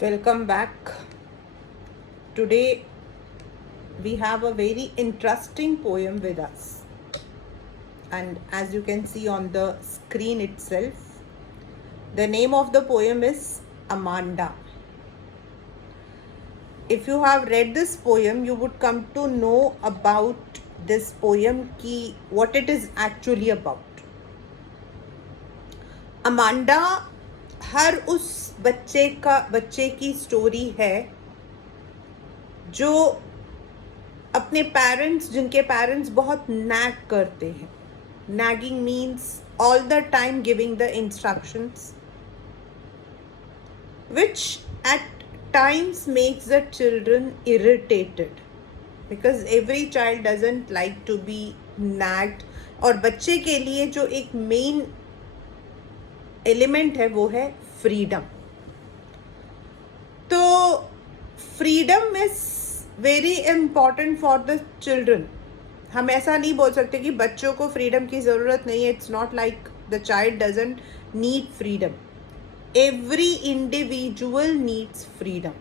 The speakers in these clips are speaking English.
Welcome back. Today we have a very interesting poem with us. And as you can see on the screen itself, the name of the poem is Amanda. If you have read this poem, you would come to know about this poem ki what it is actually about. Amanda हर उस बच्चे की story है जो अपने parents जिनके parents बहुत nag करते हैं. Nagging means all the time giving the instructions, which at times makes the children irritated because every child doesn't like to be nagged. और बच्चे के लिए जो एक मेन एलिमेंट है वो है फ्रीडम. तो freedom is very important for the children. हम ऐसा नहीं बोल सकते कि बच्चों को फ्रीडम की ज़रूरत नहीं है. It's not like the child doesn't need freedom. Every individual needs freedom.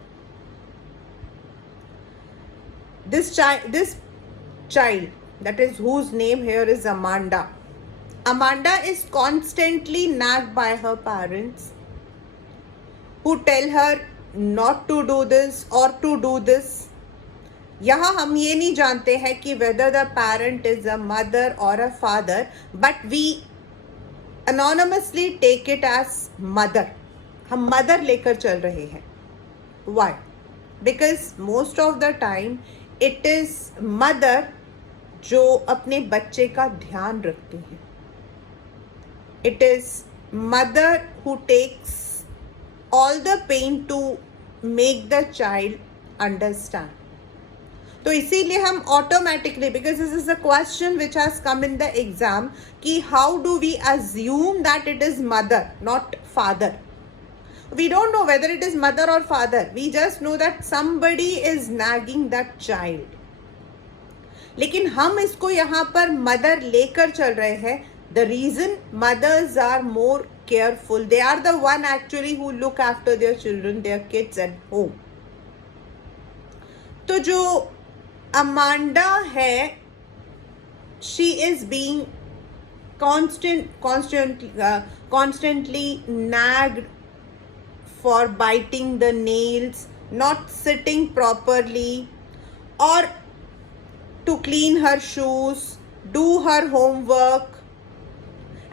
This child, that is whose name here is Amanda. Amanda is constantly nagged by her parents, who tell her not to do this or to do this. यहाँ हम ये नहीं जानते हैं कि whether the parent is a mother or a father, but we anonymously take it as mother. हम mother लेकर चल रहे हैं. Why? Because most of the time it is mother जो अपने बच्चे का ध्यान रखती है. It is mother who takes all the pain to make the child understand. तो इसीलिए हम automatically, because this is a question which has come in the exam, कि how do we assume that it is mother, not father? We don't know whether it is mother or father. We just know that somebody is nagging that child. लेकिन हम इसको यहाँ पर mother लेकर चल रहे हैं. The reason mothers are more careful. They are the one actually who look after their children, their kids at home. तो जो अमांडा है, she is being constantly nagged for biting the nails, not sitting properly, or to clean her shoes, do her homework.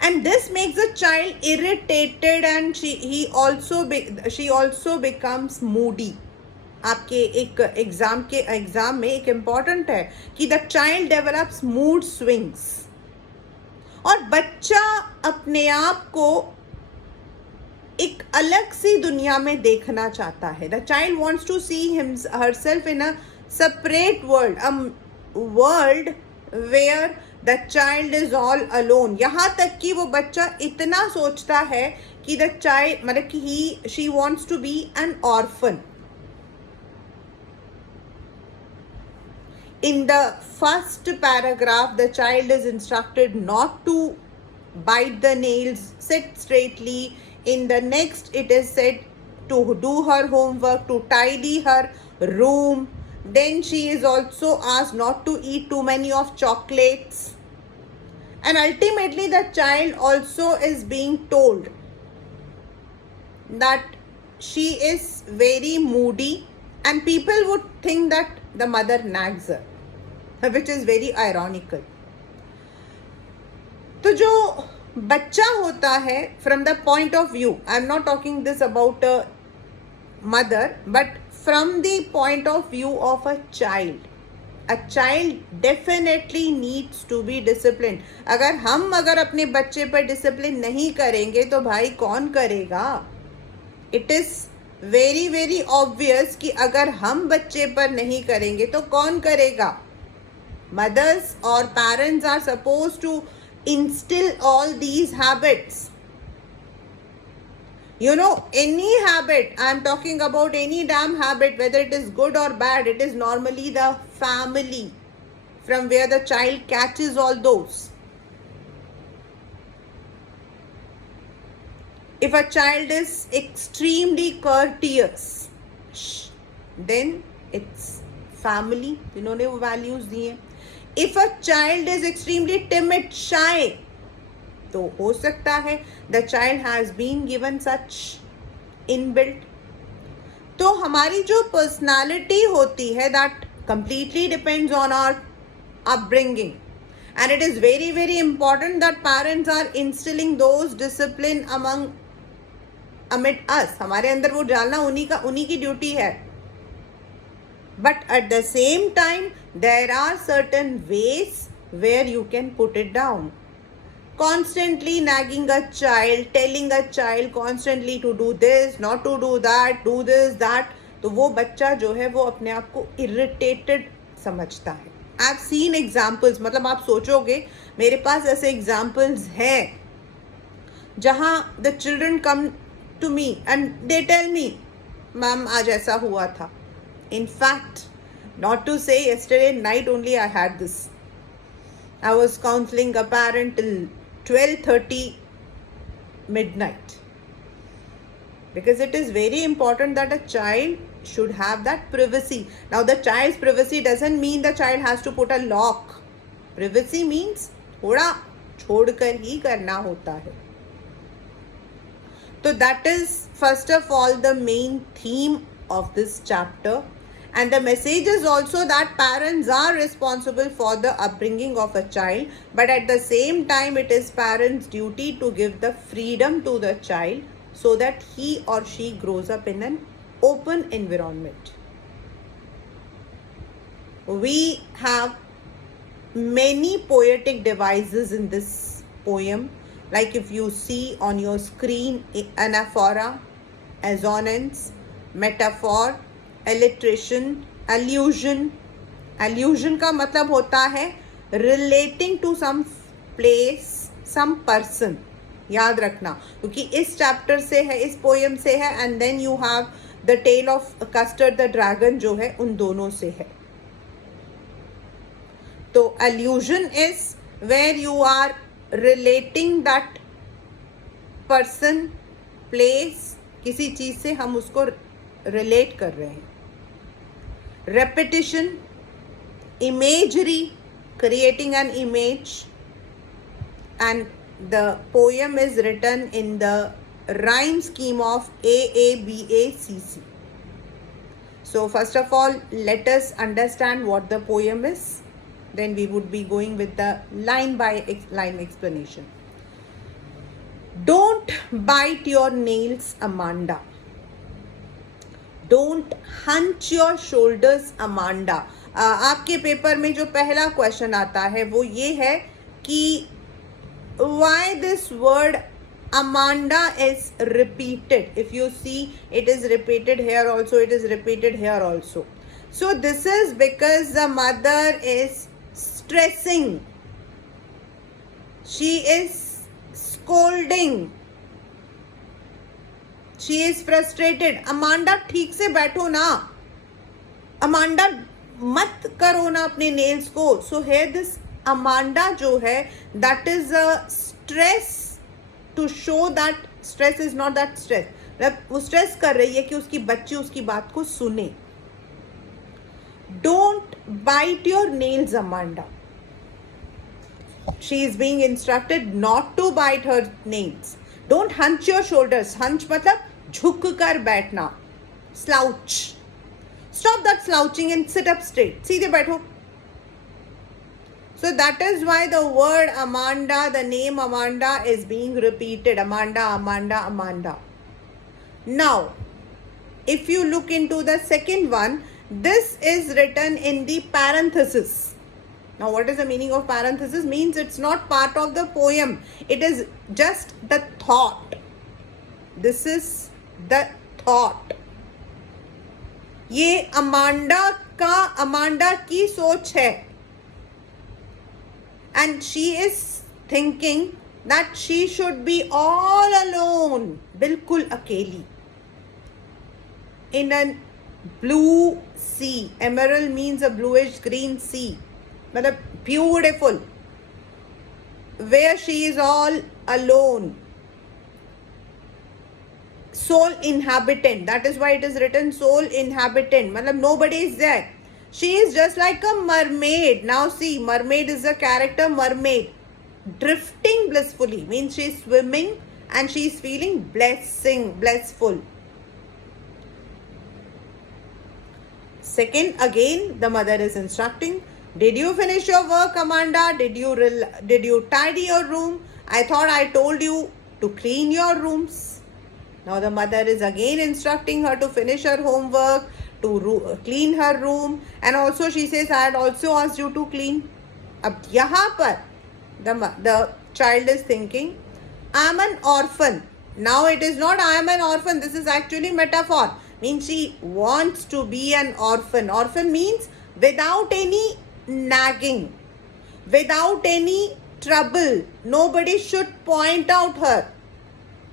And this makes the child irritated, and she also becomes moody. आपके एक exam में एक important है कि the child develops mood swings. और बच्चा अपने आप को एक अलग सी दुनिया में देखना चाहता है. The child wants to see herself in a separate world, a world where the child is all alone. यहाँ तक कि वो बच्चा इतना सोचता है कि द चाइल्ड मतलब कि she wants to be an orphan. In the first paragraph, the child is instructed not to bite the nails, sit straightly. In the next, it is said to do her homework, to tidy her room. Then she is also asked not to eat too many of chocolates. And ultimately, the child also is being told that she is very moody, and people would think that the mother nags her, which is very ironical. तो जो बच्चा होता है, from the point of view, I am not talking this about a mother, but from the point of view of a child definitely needs to be disciplined. अगर अपने बच्चे पर discipline नहीं करेंगे तो भाई कौन करेगा? It is very very obvious कि अगर हम बच्चे पर नहीं करेंगे तो कौन करेगा? Mothers or parents are supposed to instill all these habits. You know, any habit, I am talking about any damn habit, whether it is good or bad, it is normally the family from where the child catches all those. If a child is extremely courteous, then it's family, जिन्होंने वो values दिए. If a child is extremely timid, shy, तो हो सकता है the child has been given such inbuilt. तो हमारी जो personality होती है that completely depends on our upbringing, and it is very very important that parents are instilling those discipline amid us. हमारे अंदर वो डालना उन्हीं की ड्यूटी है. But at the same time, there are certain ways where you can put it down. Constantly nagging a child, telling a child constantly to do this, not to do that, do this, that, तो वो बच्चा जो है वो अपने आप को irritated समझता है. I've seen examples, मतलब आप सोचोगे मेरे पास ऐसे examples हैं जहाँ the children come to me and they tell me, ma'am आज ऐसा हुआ था. In fact, not to say, yesterday night only I had this. I was counseling a parent till 12:30 midnight. Because it is very important that a child should have that privacy. Now the child's privacy doesn't mean the child has to put a lock. Privacy means थोड़ा छोड़कर ही करना होता है. So that is first of all the main theme of this chapter. And the message is also that parents are responsible for the upbringing of a child, but at the same time it is parents' duty to give the freedom to the child so that he or she grows up in an open environment. We have many poetic devices in this poem, like if you see on your screen, anaphora, assonance, metaphor, alliteration, allusion. Allusion का मतलब होता है relating to some place, some person. याद रखना, क्योंकि इस chapter से है, इस पोएम से है, and then you have the tale of Custard the Dragon जो है उन दोनों से है. तो allusion is where you are relating that person, place, किसी चीज से हम उसको relate कर रहे हैं. Repetition, imagery, creating an image, and the poem is written in the rhyme scheme of AABACC. So first of all, let us understand what the poem is. Then we would be going with the line by line explanation. Don't bite your nails, Amanda. Don't hunch your shoulders, Amanda. आपके paper में जो पहला question आता है वो ये है कि why this word Amanda is repeated. If you see, it is repeated here also, it is repeated here also. So this is because the mother is stressing. She is scolding. She is frustrated. Amanda, ठीक से बैठो ना. Amanda, मत करो ना अपने nails को. So here this Amanda जो है, that is a stress to show that stress is not that stress. वो stress कर रही है कि उसकी बच्ची उसकी बात को सुने. Don't bite your nails, Amanda. She is being instructed not to bite her nails. Don't hunch your shoulders. Hunch मतलब झुक कर बैठना. Slouch. Stop that slouching and sit up straight. सीधे बैठो. So that is why the word Amanda, the name Amanda is being repeated. Amanda, Amanda, Amanda. Now, if you look into the second one, this is written in the parenthesis. Now, what is the meaning of parenthesis? Means it's not part of the poem. It is just the thought. This is the thought. ये Amanda की सोच है. And she is thinking that she should be all alone, बिल्कुल अकेली, in a blue sea. Emerald means a bluish green sea, मतलब beautiful, where she is all alone. Sole inhabitant. That is why it is written sole inhabitant. Matlab nobody is there. She is just like a mermaid. Now see, mermaid is a character, mermaid. Drifting blissfully means she is swimming and she is feeling blissful. Second, again, the mother is instructing. Did you finish your work, Amanda? Did you tidy your room? I thought I told you to clean your rooms. Now the mother is again instructing her to finish her homework, to clean her room, and also she says, I had also asked you to clean. Ab yahan par the child is thinking, I am an orphan. Now it is not I am an orphan. This is actually metaphor. Means she wants to be an orphan. Orphan means without any nagging, without any trouble. Nobody should point out her.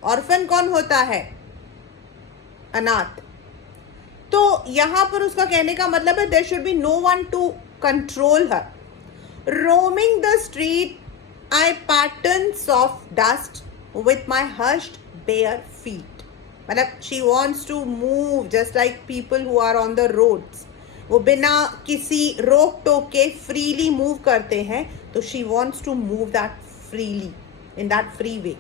Orphan कौन होता है? अनाथ. तो यहाँ पर उसका कहने का मतलब है there should be no one to control her. Roaming the street, I pattern soft dust with my hushed bare feet. मतलब she wants to move just like people who are on the roads. वो बिना किसी रोक टोक के freely move करते हैं, तो she wants to move that freely, in that free way.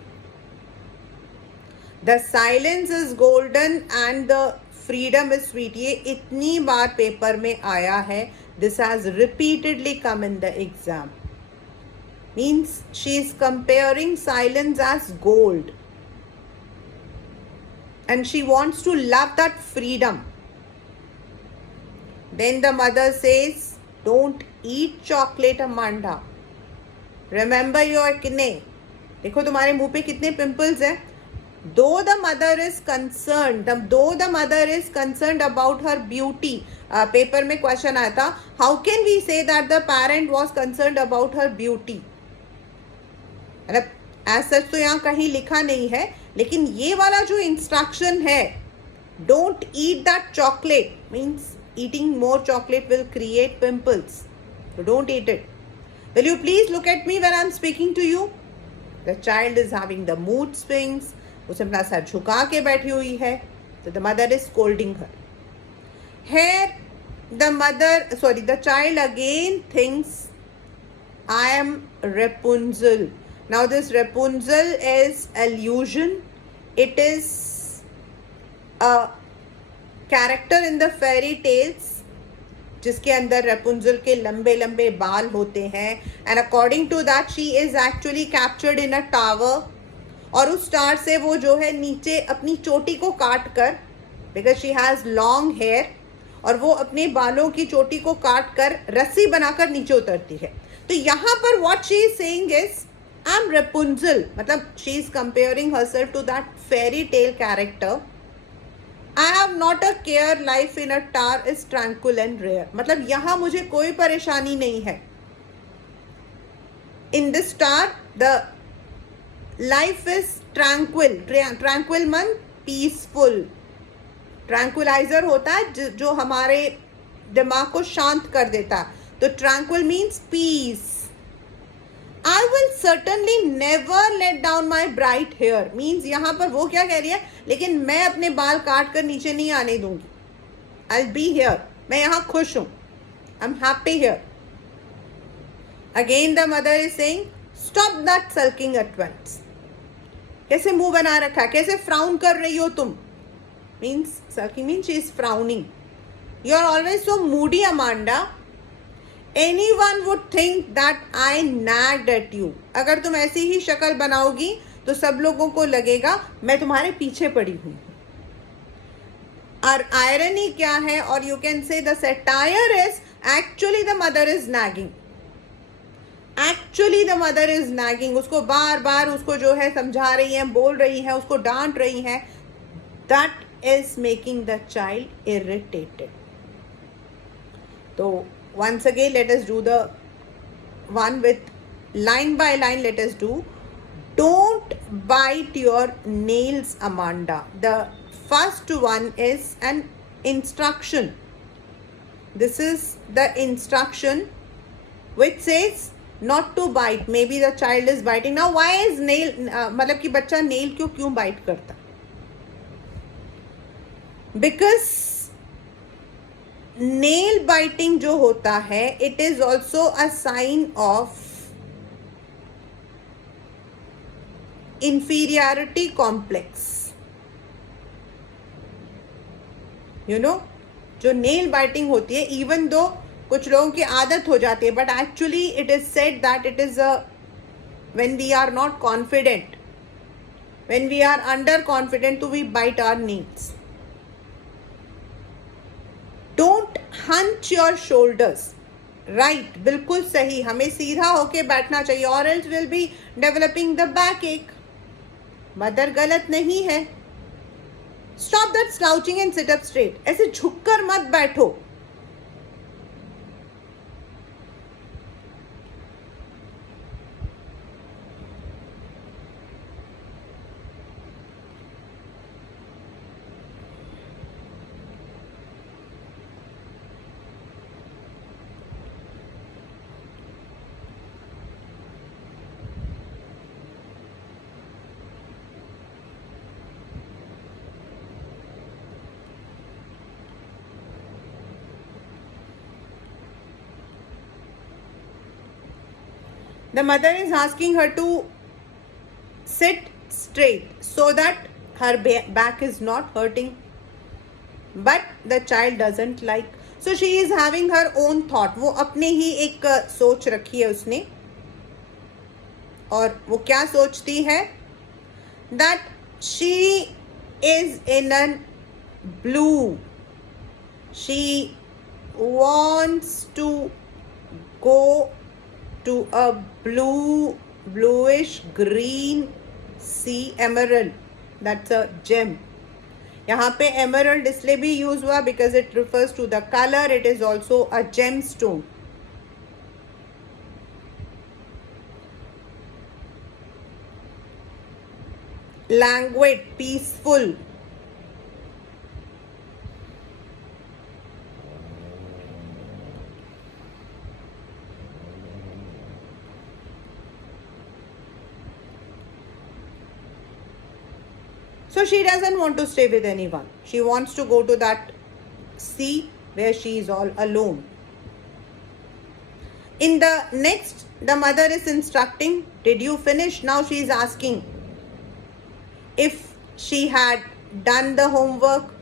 The silence is golden and the freedom is sweet. ये इतनी बार पेपर में आया है. This has repeatedly come in the exam. Means she is comparing silence as gold. And she wants to love that freedom. Then the mother says, don't eat chocolate, Amanda. Remember your acne. देखो तुम्हारे मुंह पे कितने pimples हैं. Though the mother is concerned about her beauty. Paper में question आया था, how can we say that the parent was concerned about her beauty? मतलब एज सच तो यहाँ कहीं लिखा नहीं है, लेकिन ये वाला जो इंस्ट्रक्शन है, don't eat that chocolate, means eating more chocolate will create pimples, so don't eat it. Will you please look at me when I'm speaking to you? The child is having the mood swings. उसे अपना sir झुका के बैठी हुई है. So the mother is scolding her. Here the child again thinks, I am Rapunzel. Now this Rapunzel is allusion. It is a character in the fairy tales जिसके अंदर Rapunzel के लंबे लंबे बाल होते हैं. And according to that she is actually captured in a tower. और उस स्टार से वो जो है नीचे अपनी चोटी को काट कर, because she has long hair, और वो अपने बालों की चोटी को काट कर रस्सी बनाकर नीचे उतरती है. तो यहाँ पर what she is saying is, I'm Rapunzel. मतलब she is comparing herself to that fairy tale character. I have not a care, life in a tower is tranquil and rare. मतलब यहाँ मुझे कोई परेशानी नहीं है. In this tower, the life is tranquil. Tranquil मन peaceful. Tranquilizer होता है जो हमारे दिमाग को शांत कर देता. तो tranquil means peace. I will certainly never let down my bright hair. Means यहाँ पर वो क्या कह रही है, लेकिन मैं अपने बाल काट कर नीचे नहीं आने दूंगी. I'll be here. मैं यहाँ खुश हूँ. I'm happy here. Again the mother is saying, stop that sulking at once. कैसे मुंह बना रखा है, कैसे फ्राउन कर रही हो तुम. Means sulking means she is frowning. You are always so moody, Amanda. Anyone would think that I nagged at you. अगर तुम ऐसी ही शक्ल बनाओगी तो सब लोगों को लगेगा मैं तुम्हारे पीछे पड़ी हुई हूँ. और irony क्या है, और you can say the satire is actually the mother is nagging. Actually the mother is nagging. उसको बार बार उसको जो है समझा रही है, बोल रही है, उसको डांट रही है. That is making the child irritated. So once again let us do the one with line by line. Let us do. Don't bite your nails, Amanda. The first one is an instruction. This is the instruction which says not to bite. Maybe the child is biting. Now why is nail मतलब कि बच्चा nail क्यों bite करता. Because nail biting जो होता है it is also a sign of inferiority complex. You know, जो nail biting होती है, इवन दो कुछ लोगों की आदत हो जाती है, but actually it is said that it is a when we are not confident, when we are under confident, तो we bite our nails. Don't hunch your shoulders. Right, बिल्कुल सही, हमें सीधा होके बैठना चाहिए, or else will be developing the backache. Mother गलत नहीं है. Stop that slouching and sit up straight. ऐसे झुककर मत बैठो. The mother is asking her to sit straight so that her back is not hurting. But the child doesn't like. So she is having her own thought. वो अपने ही एक सोच रखी है उसने. और वो क्या सोचती है? That she is in a blue. She wants to go to a bluish green sea emerald. That's a gem. यहाँ पे emerald इसलिए भी यूज हुआ because it refers to the color. It is also a gemstone. Languid, peaceful. So she doesn't want to stay with anyone. She wants to go to that sea where she is all alone. In the next, the mother is instructing, did you finish? Now she is asking if she had done the homework.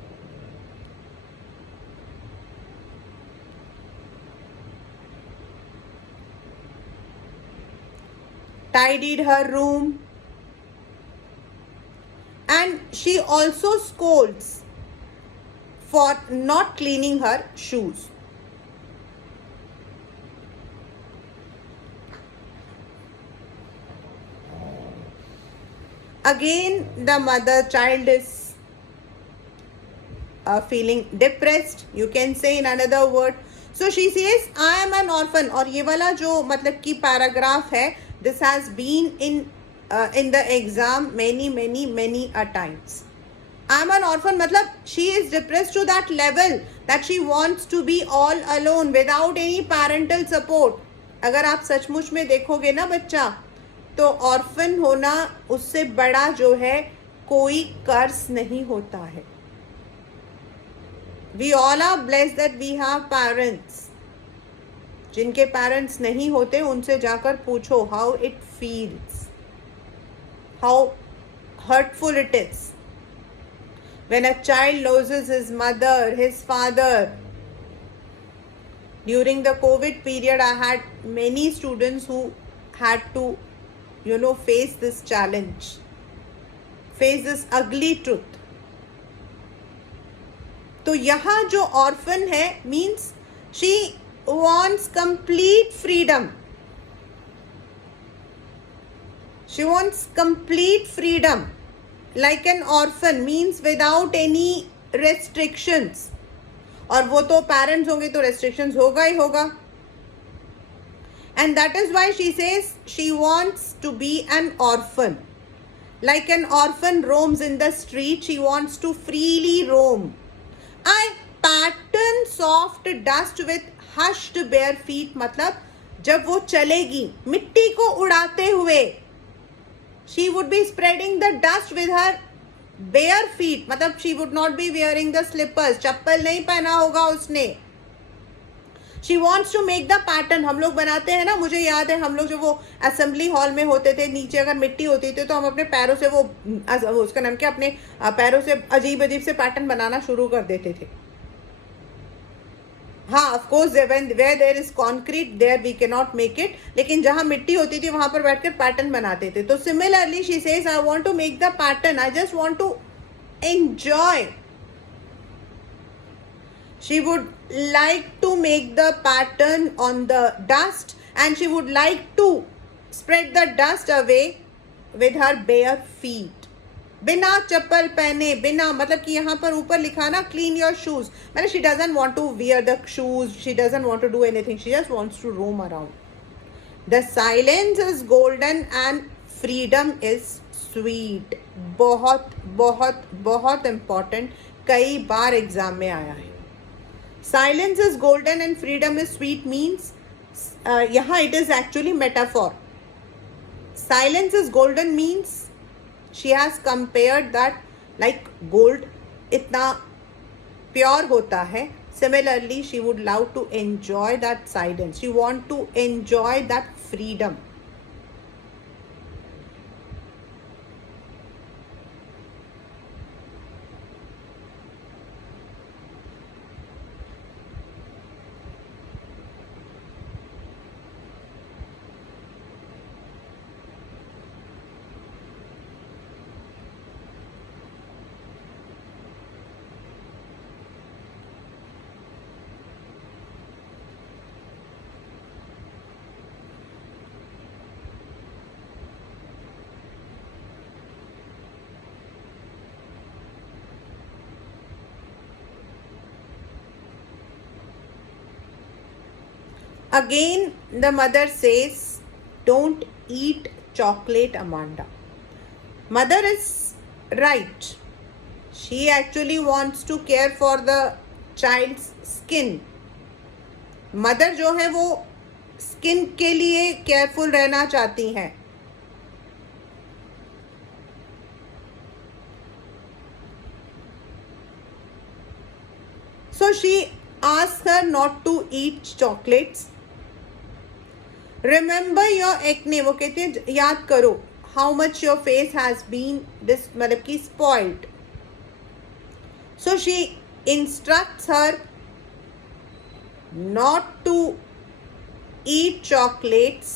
Tidied her room. And she also scolds for not cleaning her shoes. Again, the child is feeling depressed. You can say in another word. So she says, I am an orphan. और ये वाला जो मतलब की paragraph है, this has been in the exam many a times. I am an orphan मतलब she is depressed to that level that she wants to be all alone without any parental support. अगर आप सचमुच में देखोगे ना बच्चा, तो ऑर्फन होना उससे बड़ा जो है कोई कर्ज नहीं होता है. We all are blessed that we have parents. जिनके पेरेंट्स नहीं होते उनसे जाकर पूछो how it feels, how hurtful it is when a child loses his mother, his father. During the COVID period, I had many students who had to, face this challenge, face this ugly truth. तो यहाँ जो orphan है means she wants complete freedom. She wants complete freedom. Like an orphan means without any restrictions. और वो तो parents होंगे तो restrictions होगा ही होगा. And that is why she says she wants to be an orphan. Like an orphan roams in the street, she wants to freely roam. I pattern soft dust with hushed bare feet. मतलब जब वो चलेगी मिट्टी को उड़ाते हुए, she would be spreading the dust with her bare feet मतलब she would not be wearing the slippers, चप्पल नहीं पहना होगा उसने. She wants to make the pattern. हम लोग बनाते हैं ना, मुझे याद है हम लोग जो वो असेंबली हॉल में होते थे, नीचे अगर मिट्टी होती थी तो हम अपने पैरों से वो उसका नाम क्या, अपने पैरों से अजीब अजीब से पैटर्न बनाना शुरू कर देते थे. हाँ, of course where there is concrete there we can not make it, लेकिन जहां मिट्टी होती थी वहां पर बैठकर पैटर्न बनाते थे. तो similarly she says I want to make the pattern, I just want to enjoy. She would like to make the pattern on the dust and she would like to spread the dust away with her bare feet. बिना चप्पल पहने, बिना मतलब कि यहाँ पर ऊपर लिखा ना क्लीन योर शूज, मतलब she doesn't want to wear the shoes, she doesn't want to do anything, she just wants to roam around. The silence is golden and freedom is sweet. बहुत बहुत बहुत इंपॉर्टेंट, कई बार exam में आया है. Silence is golden and freedom is sweet means यहाँ it is actually metaphor. Silence is golden means she has compared that like gold इतना pure होता है. Similarly, she would love to enjoy that silence. She want to enjoy that freedom. Again, the mother says, don't eat chocolate, Amanda. Mother is right. She actually wants to care for the child's skin. Mother जो है वो skin के लिए careful रहना चाहती हैं. So she asks her not to eat chocolates. Remember your acne. वो कहते हैं याद करो how much your face has been this मतलब कि spoiled. So she instructs her not to eat chocolates.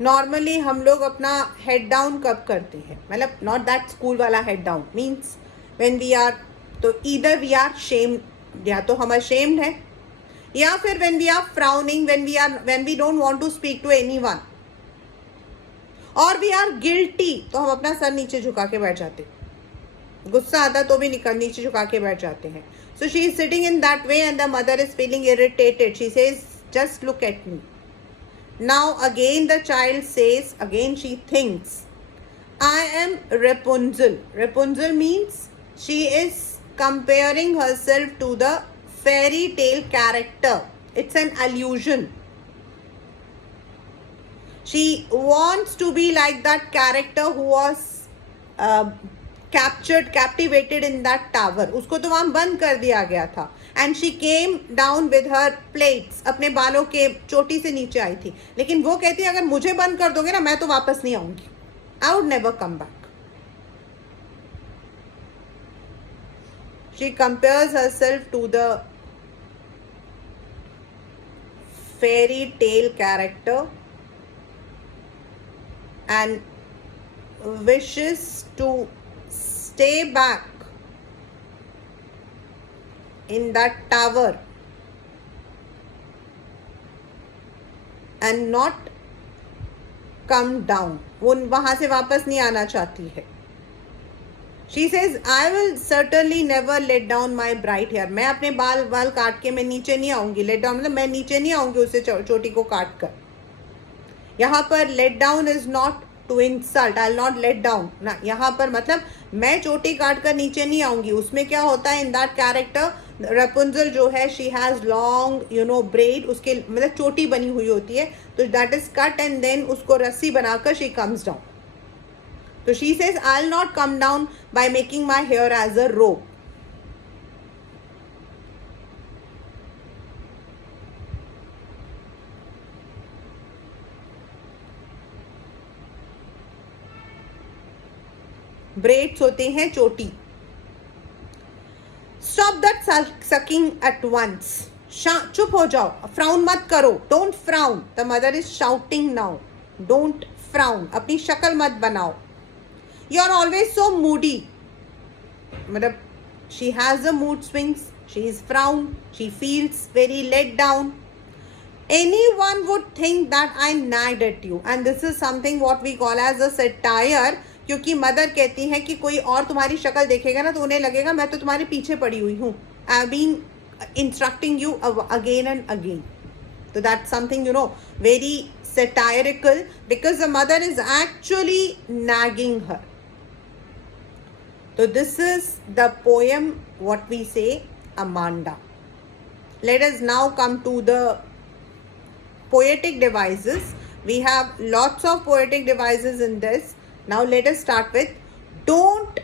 Normally हम लोग अपना हेड डाउन कब करते हैं, मतलब नॉट दैट स्कूल वाला head down, means when we are, तो ईदर वी आर शेम्ड, या तो हम अशेम्ड हैं, या फिर when we are frowning, when we don't want to speak to anyone, और वी आर गिल्टी, तो हम अपना सर नीचे झुका के बैठ जाते. गुस्सा आता तो भी नीचे झुका के बैठ जाते हैं. So she is sitting in that way and the mother is feeling irritated. She says just look at me. Now again the child says, again she thinks, I am Rapunzel. Rapunzel means she is comparing herself to the fairy tale character. It's an allusion. She wants to be like that character who was captivated in that tower. उसको तो वहाँ बंद कर दिया गया था. And she came down with her plaits. अपने बालों के चोटी से नीचे आई थी. लेकिन वो कहती है अगर मुझे बंद कर दोगे ना, मैं तो वापस नहीं आऊंगी. I would never come back. She compares herself to the fairy tale character and wishes to stay back in that tower and not come down. वो वहाँ से वापस नहीं आना चाहती है. She says, I will certainly never let down my bright hair. मैं अपने बाल काट के मैं नीचे नहीं आऊंगी. Let down मतलब मैं नीचे नहीं आऊंगी उसे चोटी को काट कर. यहाँ पर let down is not to insult. I'll not let down. ना यहाँ पर मतलब मैं चोटी काट कर नीचे नहीं आऊंगी. उसमें क्या होता है in that character, Rapunzel जो है she has long braid, उसके मतलब चोटी बनी हुई होती है, तो that is cut and then उसको रस्सी बनाकर she comes down. So she says, I'll not come down by making my hair as a rope. Braids होते हैं चोटी. Stop that sucking at once. चुप हो जाओ. Frown मत करो. Don't frown. The mother is shouting now. Don't frown. अपनी शक्ल मत बनाओ. You are always so moody. मतलब she has a mood swings. She is frowned. She feels very let down. Anyone would think that I nagged at you, and this is something what we call as a satire. क्योंकि mother कहती है कि कोई और तुम्हारी शक्ल देखेगा ना तो उन्हें लगेगा मैं तो तुम्हारे पीछे पड़ी हुई हूँ. I been instructing you again and again. So that's something very satirical because the mother is actually nagging her. So this is the poem what we say Amanda. Let us now come to the poetic devices. We have lots of poetic devices in this. Now let us start with don't.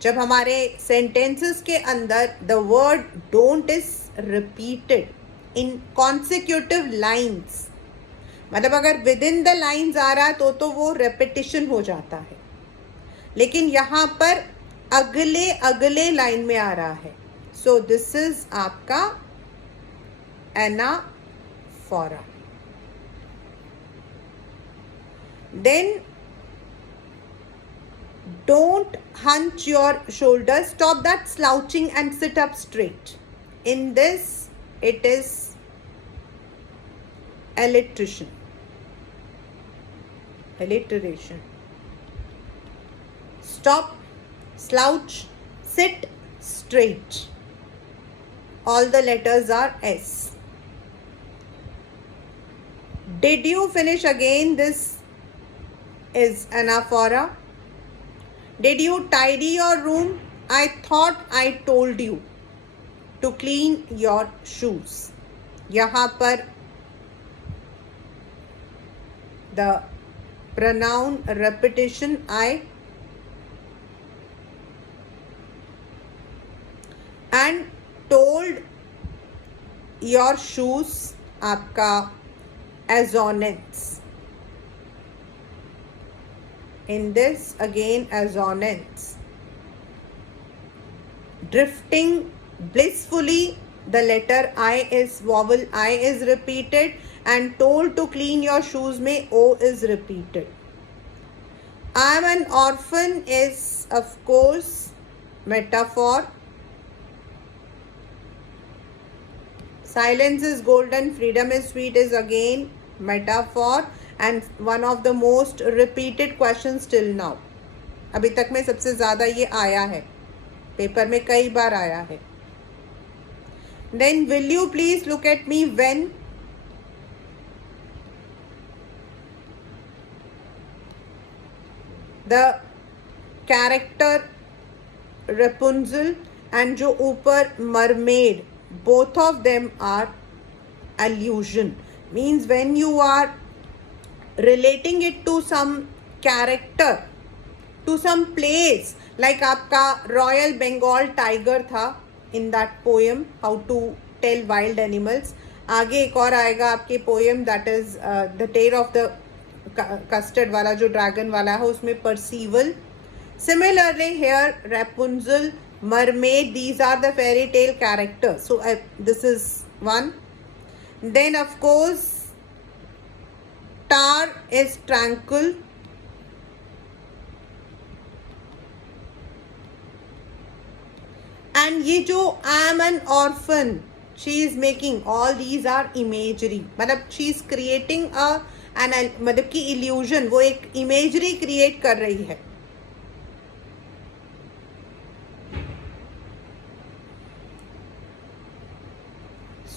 जब हमारे sentences के अंदर the word don't is repeated in consecutive lines, मतलब अगर within the lines आ रहा है तो वो repetition हो जाता है, लेकिन यहाँ पर अगले लाइन में आ रहा है. So this is आपका anaphora. Then don't hunch your shoulders. Stop that slouching and sit up straight. In this, it is alliteration. Stop, slouch, sit straight. All the letters are S. Did you finish again? This is anaphora. Did you tidy your room? I thought I told you to clean your shoes. यहाँ पर the pronoun repetition I, and told your shoes आपका assonance. In this again assonance. Drifting blissfully, the letter I is vowel I is repeated, and told to clean your shoes में O is repeated. I am an orphan is of course metaphor. Silence is golden, freedom is sweet is again metaphor, and one of the most repeated questions till now. अभी तक में सबसे ज़्यादा ये आया है, paper में कई बार आया है. Then will you please look at me when the character Rapunzel and जो ऊपर mermaid, both of them are allusion. Means when you are relating it to some character, to some place, like आपका Royal Bengal tiger था in that poem How to Tell Wild Animals. आगे एक और आएगा आपके poem that is the tale of the custard वाला जो dragon वाला है उसमें Percival. Similarly here Rapunzel, mermaid, these are the fairy tale characters. So this is one. Then of course Tar is tranquil. And ये जो I am an orphan, she is making all these are imagery, मतलब she is creating मतलब कि illusion, वो एक imagery create कर रही है.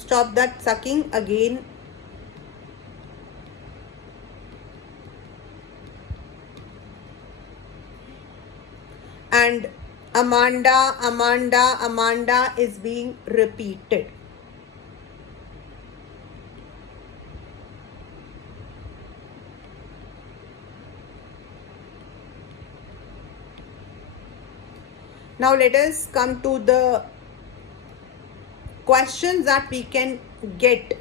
Stop that sucking again. And Amanda is being repeated. Now let us come to the questions that we can get.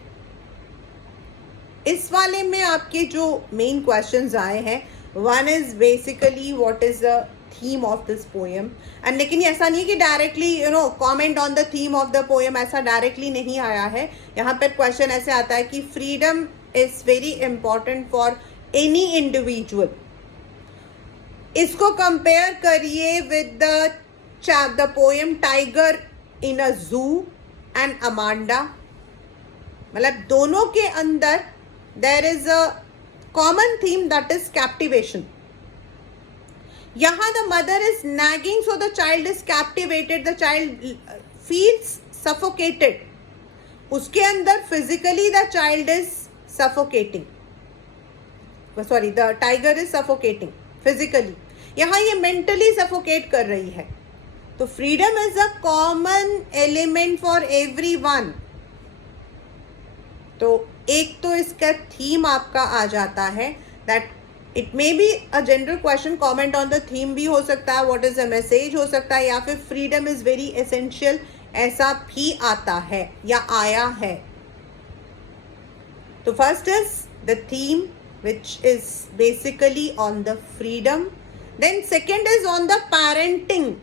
इस वाले में आपके जो मेन क्वेश्चंस आए हैं, one is basically what is the theme of this poem. And लेकिन ऐसा नहीं है कि directly comment on the theme of the poem, ऐसा डायरेक्टली नहीं आया है. यहाँ पर क्वेश्चन ऐसे आता है कि freedom is very important for any individual. इसको कंपेयर करिए with the poem tiger in a zoo and Amanda. मतलब दोनों के अंदर there is a common theme, that is captivation. यहाँ the mother is nagging, so the child is captivated, the child feels suffocated. उसके अंदर physically the child is suffocating, sorry, the tiger is suffocating physically. यहाँ ये mentally suffocate कर रही है. तो freedom is a common element for everyone. तो एक तो इसका थीम आपका आ जाता है, that it may be a general question, comment on the theme भी हो सकता है, व्हाट इज द मैसेज हो सकता है, या फिर फ्रीडम इज वेरी एसेंशियल, ऐसा भी आता है या आया है. तो first is the theme which is basically on the freedom. Then second is on the parenting.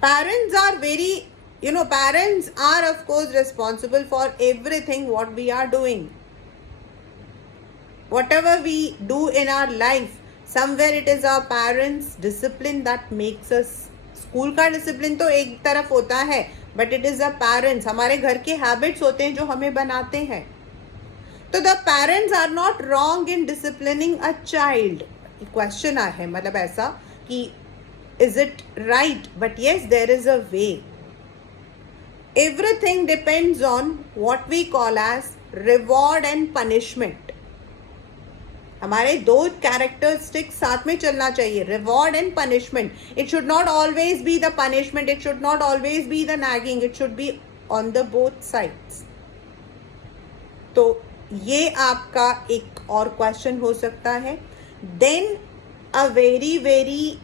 Parents are very, parents are of course responsible for everything what we are doing. Whatever we do in our life, somewhere it is our parents' discipline that makes us. School का discipline तो एक तरफ होता है, but it is the parents, हमारे घर के habits होते हैं जो हमें बनाते हैं. तो the parents are not wrong in disciplining a child. Question है मतलब ऐसा कि is it right? But yes, there is a way. Everything depends on what we call as reward and punishment. हमारे दो कैरेक्टरिस्टिक्स साथ में चलना चाहिए, reward and punishment. It should not always be the punishment, it should not always be the nagging, it should be on the both sides. तो ये आपका एक और क्वेश्चन हो सकता है. Then a very very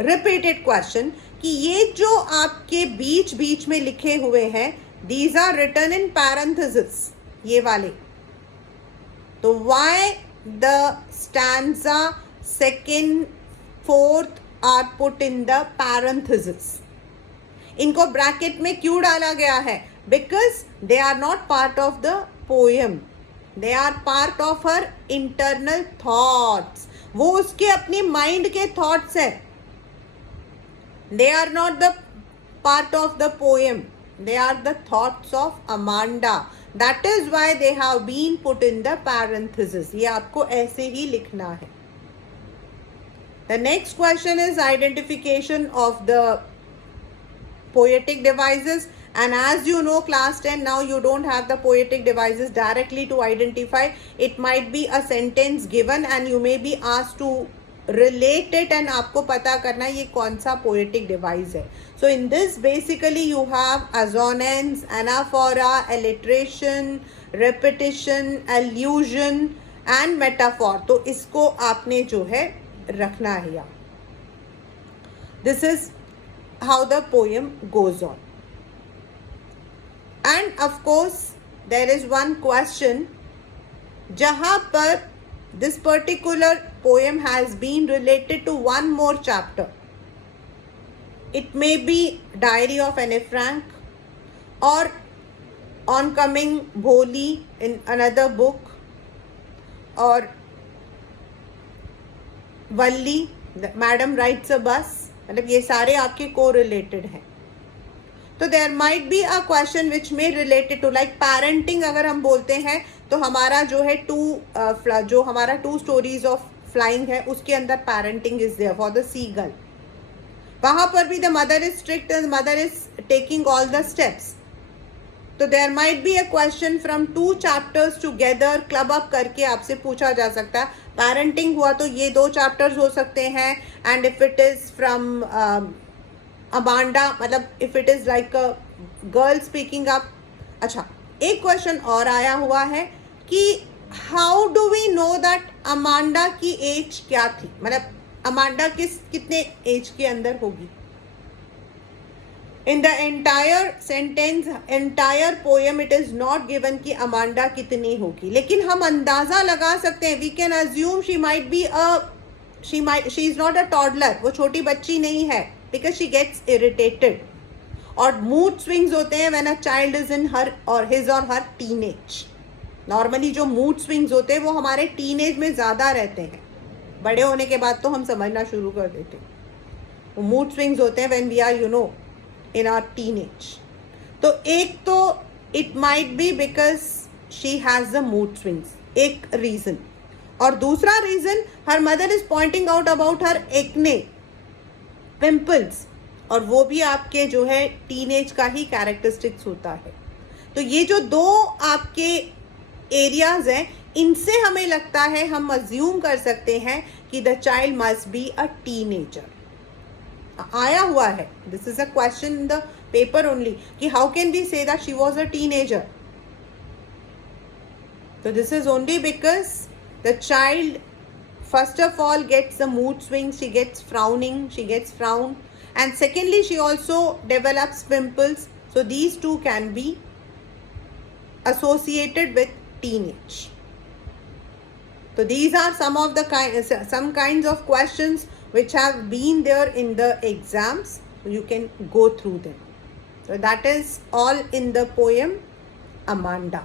repeated question कि ये जो आपके बीच बीच में लिखे हुए हैं, these are written in parenthesis, ये वाले. तो why the stanza second fourth are put in the parenthesis? इनको ब्रैकेट में क्यों डाला गया है? Because they are not part of the poem, they are part of her internal thoughts. वो उसके अपनी माइंड के थॉट्स है. They are not the part of the poem. They are the thoughts of Amanda. That is why they have been put in the parenthesis. ये आपको ऐसे ही लिखना है. The next question is identification of the poetic devices. And as you know, class 10, now you don't have the poetic devices directly to identify. It might be a sentence given and you may be asked to relate it and आपको पता करना ये कौन सा poetic device है. So in this basically you have assonance, anaphora, alliteration, repetition, allusion and metaphor. तो इसको आपने जो है रखना है यहाँ. This is how the poem goes on. And of course there is one question जहाँ पर this particular poem has been related to one more chapter. It may be Diary of Anne Frank or Oncoming Bholi in another book, or Valli madam rides a bus, मतलब ये सारे आपके को related हैं. तो there might be a question which may related to like parenting. अगर हम बोलते हैं तो हमारा जो है जो हमारा 2 स्टोरीज ऑफ फ्लाइंग है उसके अंदर parenting is there for the sea girl. वहां पर भी the mother is strict and mother is taking all the steps. तो there might be a question from 2 chapters together, club up करके आपसे पूछा जा सकता है. पेरेंटिंग हुआ तो ये 2 चैप्टर्स हो सकते हैं. And if it is from Amanda, मतलब if it is like a girl speaking up. अच्छा, एक क्वेश्चन और आया हुआ है कि how do we know that Amanda की एज क्या थी, मतलब अमांडा कितने एज के अंदर होगी. In the entire sentence, entire poem, it is not given कि अमांडा कितनी होगी, लेकिन हम अंदाजा लगा सकते हैं. We can assume she might B she is not a toddler, वो छोटी बच्ची नहीं है, बिकॉज शी गेट्स इरिटेटेड. और मूड स्विंग्स होते हैं when a child is in her और हिज और हर टीनेज. नॉर्मली जो मूड स्विंग्स होते हैं वो हमारे टीनेज में ज़्यादा रहते हैं. बड़े होने के बाद तो हम समझना शुरू कर देते हैं. वो मूड स्विंग्स होते हैं when we are in our teenage. तो एक तो it might be because she has the mood swings, एक रीज़न. और दूसरा reason, her mother is pointing out about her acne, pimples, और वो भी आपके जो है टीनेज का ही कैरेक्टरिस्टिक्स होता है. तो ये जो 2 आपके एरियाज हैं, इनसे हमें लगता है, हम अज्यूम कर सकते हैं कि the child must be a teenager. आया हुआ है, this is a question in the paper only, कि how can we say that she was a teenager. तो this is only because the child first of all gets the mood swings, she gets frown, and secondly she also develops pimples. So these two can be associated with teenage. So these are some kinds of questions which have been there in the exams. So you can go through them. So that is all in the poem Amanda.